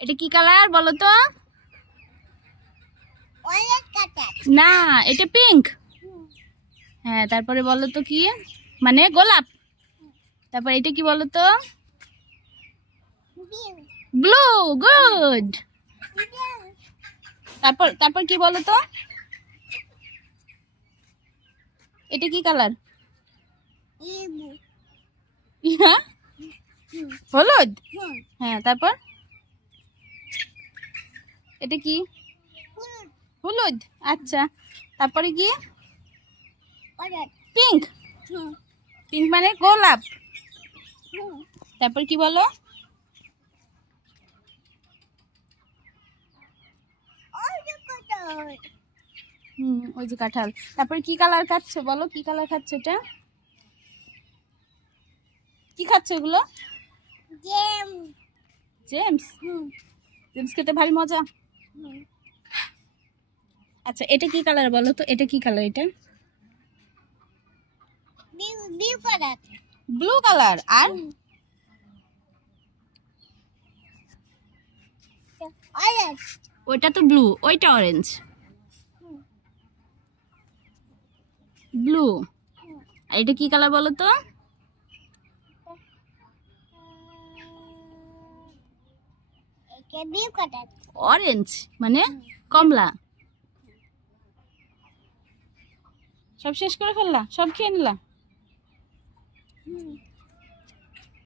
এটা কি কালার বলো তো? না, এটা পিঙ্ক। হ্যাঁ, তারপরে বলো তো কি, মানে গোলাপ। তারপর এটা কি বলো তো? ব্লু। গুড। তারপর তারপর কি বলো তো? এটা কি কালার? হলুদ। হ্যাঁ, তারপর এটা কি? হলুদ। আচ্ছা, তারপরে কি? পিঙ্ক। পিঙ্ক মানে গোলাপ। তারপর কি বলো? ওই যে কাঁঠাল। তারপরে কি কালার খাচ্ছো বলো? কি কালার খাচ্ছো এটা? কি খাচ্ছো এগুলো? জেমস। জেমস খেতে ভারী মজা। আচ্ছা, এটা কি কালার বলো তো? এটা কি কালার? এটা ব্লু কালার। আর ওইটা তো ব্লু, ওইটা অরেঞ্জ। ব্লু। আর এটা কি কালার বলো তো? অরেঞ্জ মানে কমলা। সব শেষ করে ফেললা? সব খেয়ে নিলা?